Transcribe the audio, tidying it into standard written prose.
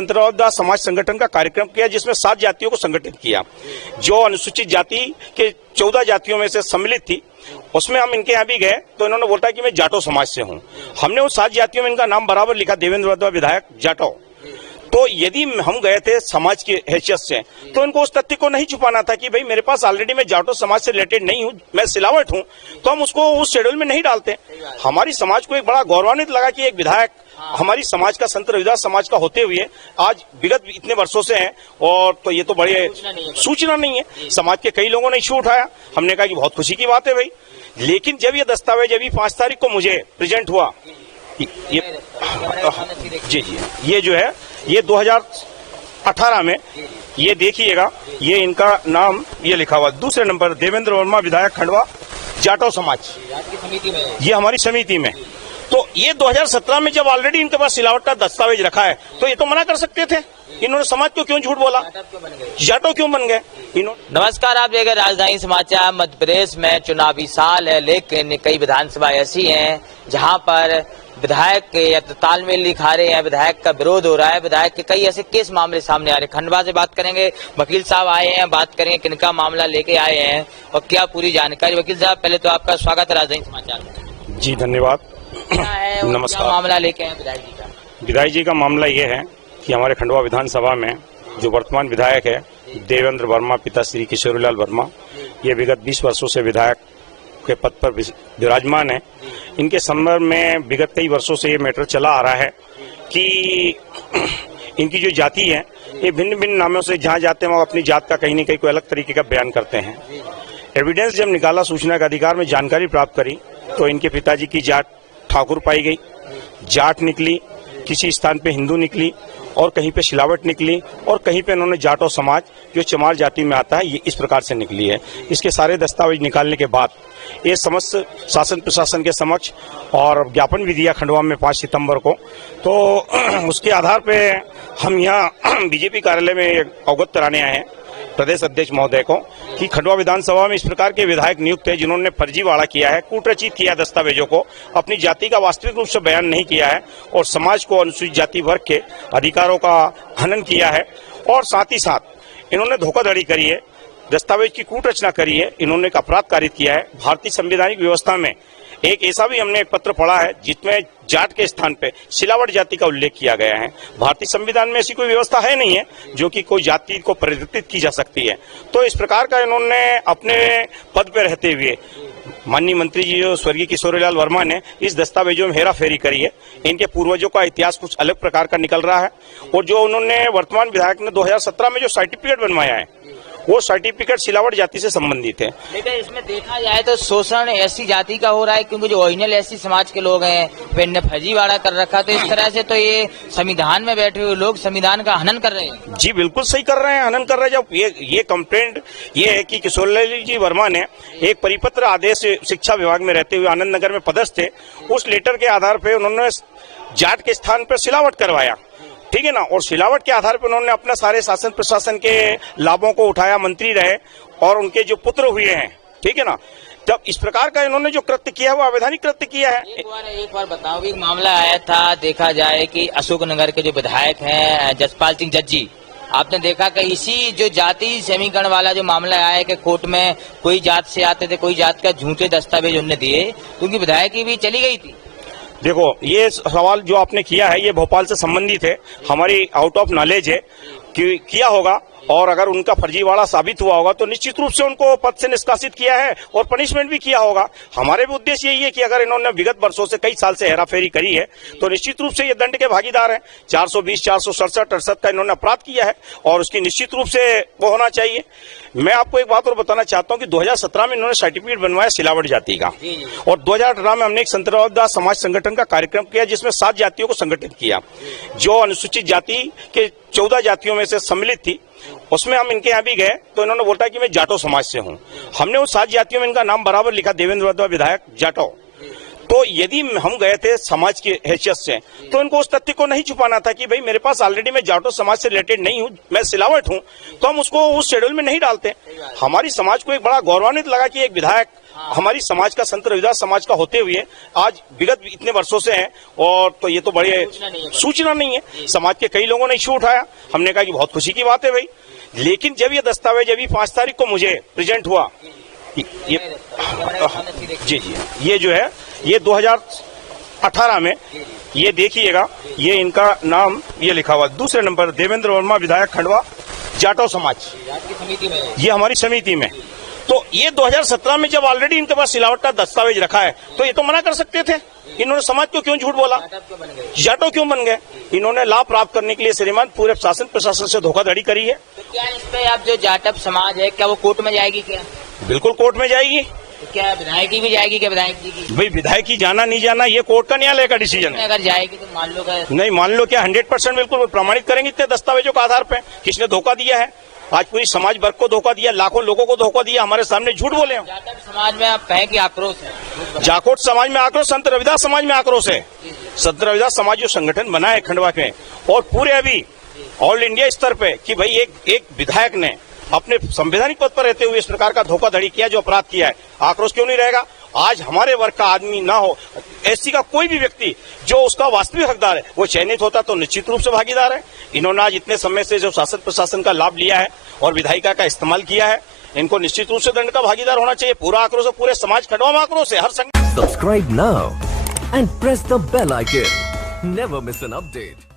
संतरावदा समाज संगठन का कार्यक्रम किया जिसमें 7 जातियों को संगठित किया। जो अनुसूचित जाति के 14 जातियों में से सम्मिलित थी उसमें हम इनके यहाँ भी गए तो इन्होंने बोला कि मैं जाटो समाज से हूँ। हमने उन 7 जातियों में इनका नाम बराबर लिखा, देवेंद्र वर्मा विधायक जाटो। तो यदि हम गए थे समाज की हैसियत से तो इनको उस तथ्य को नहीं छुपाना था कि भाई मेरे पास ऑलरेडी मैं जाटो समाज से रिलेटेड नहीं हूं, मैं सिलावट हूं, तो हम उसको उस शेड्यूल में नहीं डालते। हमारी समाज को एक बड़ा गौरवान्वित लगा कि एक विधायक हमारी समाज का, संत रविदास समाज का होते हुए आज विगत इतने वर्षों से है, और तो ये तो बड़े सूचना नहीं है। समाज के कई लोगों ने इश्यू उठाया, हमने कहा कि बहुत खुशी की बात है भाई। लेकिन जब ये दस्तावेज अभी 5 तारीख को मुझे प्रेजेंट हुआ, जी ये जो है ये 2018 में, ये देखिएगा, ये इनका नाम ये लिखा हुआ दूसरे नंबर, देवेंद्र वर्मा विधायक खंडवा जाटो समाज, ये हमारी समिति में। तो ये 2017 में जब ऑलरेडी इनके पास सिलावट का दस्तावेज रखा है तो ये तो मना कर सकते थे। इन्होंने समाज को क्यों झूठ बोला, जाटो क्यों बन गए इन्होंने। नमस्कार, आप देख रहे राजधानी समाचार। मध्य प्रदेश में चुनावी साल है, लेकिन कई विधानसभा ऐसी हैं जहां पर विधायक के या तो तालमेल दिखा रहे हैं, विधायक का विरोध हो रहा है, विधायक के कई ऐसे केस मामले सामने आ रहे हैं। खंडवा से बात करेंगे, वकील साहब आए हैं, बात करेंगे किनका मामला लेके आए हैं और क्या पूरी जानकारी। वकील साहब, पहले तो आपका स्वागत है राजधानी समाचार में। जी धन्यवाद। नमस्कार। मामला लेके आए विधायक जी का? विधायक जी का मामला ये है कि हमारे खंडवा विधानसभा में जो वर्तमान विधायक है देवेंद्र वर्मा, पिता श्री किशोरीलाल वर्मा, ये विगत 20 वर्षों से विधायक के पद पर विराजमान है। इनके संदर्भ में विगत कई वर्षों से ये मैटर चला आ रहा है कि इनकी जो जाति है ये भिन्न भिन्न नामों से जहाँ जाते हैं वहाँ अपनी जात का कहीं न कहीं कोई अलग तरीके का बयान करते हैं। एविडेंस जब निकाला, सूचना का अधिकार में जानकारी प्राप्त करी तो इनके पिताजी की जात ठाकुर पाई गई, जाट निकली, किसी स्थान पे हिंदू निकली और कहीं पे सिलावट निकली और कहीं पे इन्होंने जाटो समाज जो चमार जाति में आता है ये इस प्रकार से निकली है। इसके सारे दस्तावेज निकालने के बाद ये समस्त शासन प्रशासन के समक्ष और ज्ञापन भी दिया खंडवा में 5 सितंबर को। तो उसके आधार पे हम यहाँ बीजेपी कार्यालय में अवगत कराने आए हैं प्रदेश अध्यक्ष महोदय को कि खंडवा विधानसभा में इस प्रकार के विधायक नियुक्त है जिन्होंने फर्जीवाड़ा किया है, कूटरचित किया दस्तावेजों को, अपनी जाति का वास्तविक रूप से बयान नहीं किया है और समाज को, अनुसूचित जाति वर्ग के अधिकारों का हनन किया है और साथ ही साथ इन्होंने धोखाधड़ी करी है, दस्तावेज की कूटरचना करी है, इन्होंने एक अपराध कारित किया है। भारतीय संवैधानिक व्यवस्था में एक ऐसा भी हमने एक पत्र पढ़ा है जिसमें जाट के स्थान पे सिलावट जाति का उल्लेख किया गया है। भारतीय संविधान में ऐसी कोई व्यवस्था है नहीं है जो कि कोई जाति को परिवर्तित की जा सकती है। तो इस प्रकार का इन्होंने अपने पद पे रहते हुए माननीय मंत्री जी जो स्वर्गीय किशोरीलाल वर्मा ने इस दस्तावेजों में हेरा फेरी करी है। इनके पूर्वजों का इतिहास कुछ अलग प्रकार का निकल रहा है और जो उन्होंने वर्तमान विधायक ने 2017 में जो सर्टिफिकेट बनवाया है वो सर्टिफिकेट सिलावट जाति से संबंधित है। लेकिन इसमें देखा जाए तो शोषण ऐसी जाति का हो रहा है क्योंकि जो ओरिजिनल ऐसी समाज के लोग हैं वे ने फर्जीवाड़ा कर रखा, तो इस तरह से तो ये संविधान में बैठे हुए लोग संविधान का हनन कर रहे हैं। जी बिल्कुल सही कर रहे हैं, हनन कर रहे हैं। जब ये कंप्लेंट ये है कि किशोरीलाल जी वर्मा ने एक परिपत्र आदेश शिक्षा विभाग में रहते हुए आनंद नगर में पदस्थ थे, उस लेटर के आधार पर उन्होंने जाट के स्थान पर सिलावट करवाया, ठीक है ना, और सिलावट के आधार पर उन्होंने अपना सारे शासन प्रशासन के लाभों को उठाया, मंत्री रहे और उनके जो पुत्र हुए हैं, ठीक है ना। जब इस प्रकार का इन्होंने जो कृत्य किया है वो अवैधानिक कृत्य किया है। एक बार बताओ, एक मामला आया था, देखा जाए कि अशोकनगर के जो विधायक हैं जसपाल सिंह जज्जी, आपने देखा कि इसी जो जाति समीकरण वाला जो मामला आया है कि कोर्ट में कोई जात से आते थे, कोई जात का झूठे दस्तावेज उन्होंने दिए, क्योंकि विधायक की भी चली गई थी। देखो ये सवाल जो आपने किया है ये भोपाल से संबंधित है, हमारी आउट ऑफ नॉलेज है कि किया होगा और अगर उनका फर्जीवाड़ा साबित हुआ होगा तो निश्चित रूप से उनको पद से निष्कासित किया है और पनिशमेंट भी किया होगा। हमारे भी उद्देश्य यही है कि अगर इन्होंने विगत वर्षों से कई साल से हेराफेरी करी है तो निश्चित रूप से ये दंड के भागीदार हैं। 420, 467, 68 का इन्होंने अपराध किया है और उसकी निश्चित रूप से वो होना चाहिए। मैं आपको एक बात और बताना चाहता हूँ कि 2017 में इन्होंने सर्टिफिकेट बनवाया सिलावट जाति का और 2018 में हमने एक संतरावदा समाज संगठन का कार्यक्रम किया जिसमें 7 जातियों को संगठित किया। जो अनुसूचित जाति के 14 जातियों में से सम्मिलित थी उसमें हम इनके यहाँ भी गए तो इन्होंने बोला कि मैं जाटो समाज से हूँ। हमने उन 7 जातियों में इनका नाम बराबर लिखा, देवेंद्र वर्मा विधायक जाटो। तो यदि हम गए थे समाज की हैसियत से तो इनको उस तथ्य को नहीं छुपाना था कि भाई मेरे पास ऑलरेडी मैं जाटो समाज से रिलेटेड नहीं हूं, मैं सिलावट हूं, तो हम उसको उस शेड्यूल में नहीं डालते। हमारी समाज को एक बड़ा गौरवान्वित लगा कि एक विधायक हमारी समाज का, संत रविदास समाज का होते हुए आज विगत इतने वर्षों से है, और तो ये तो बड़े सूचना नहीं है। समाज के कई लोगों ने इश्यू उठाया, हमने कहा कि बहुत खुशी की बात है भाई। लेकिन जब ये दस्तावेज अभी 5 तारीख को मुझे प्रेजेंट हुआ, ये जी, ये जो है ये 2018 में, ये देखिएगा, ये इनका नाम ये लिखा हुआ, दूसरे नंबर देवेंद्र वर्मा विधायक खंडवा जाटव समाज, ये हमारी समिति में। तो ये 2017 में जब ऑलरेडी इनके पास सिलावट का दस्तावेज रखा है, तो ये तो मना कर सकते थे। इन्होंने समाज को क्यों झूठ बोला, जाटव क्यों बन गए? इन्होंने लाभ प्राप्त करने के लिए श्रीमान पूरे शासन प्रशासन से धोखाधड़ी करी है। तो क्या इस पे आप जो जाटव समाज है, क्या वो कोर्ट में जाएगी? क्या बिल्कुल कोर्ट में जाएगी। तो क्या विधायक की भी जाएगी? क्या विधायक जी की? भाई विधायक की जाना नहीं जाना ये कोर्ट का न्यायालय का डिसीजन है। अगर जाएगी तो मान लो नहीं, मान लो क्या 100% बिल्कुल प्रमाणित करेंगे इतने दस्तावेजों के आधार पर किसने धोखा दिया है। आज पूरी समाज वर्ग को धोखा दिया, लाखों लोगों को धोखा दिया, हमारे सामने झूठ बोले हैं। जाटव समाज में आप कहें कि आक्रोश है, जाकोट समाज में आक्रोश, संत रविदास समाज में आक्रोश है। संत रविदास समाज जो संगठन बना है खंडवा के, और पूरे अभी ऑल इंडिया स्तर पे कि भाई एक विधायक ने अपने संवैधानिक पद पर रहते हुए इस प्रकार का धोखाधड़ी किया, जो अपराध किया है, आक्रोश क्यों नहीं रहेगा? आज हमारे वर्ग का आदमी ना हो, एससी का कोई भी व्यक्ति जो उसका वास्तविक हकदार है वो चयनित होता तो निश्चित रूप से भागीदार है। इन्होंने आज इतने समय से जो शासन प्रशासन का लाभ लिया है और विधायिका का इस्तेमाल किया है, इनको निश्चित रूप से दंड का भागीदार होना चाहिए। पूरा आक्रोश है, पूरे समाज खंडवा में आक्रोश है। हर Subscribe now and press the bell icon. Never miss an update.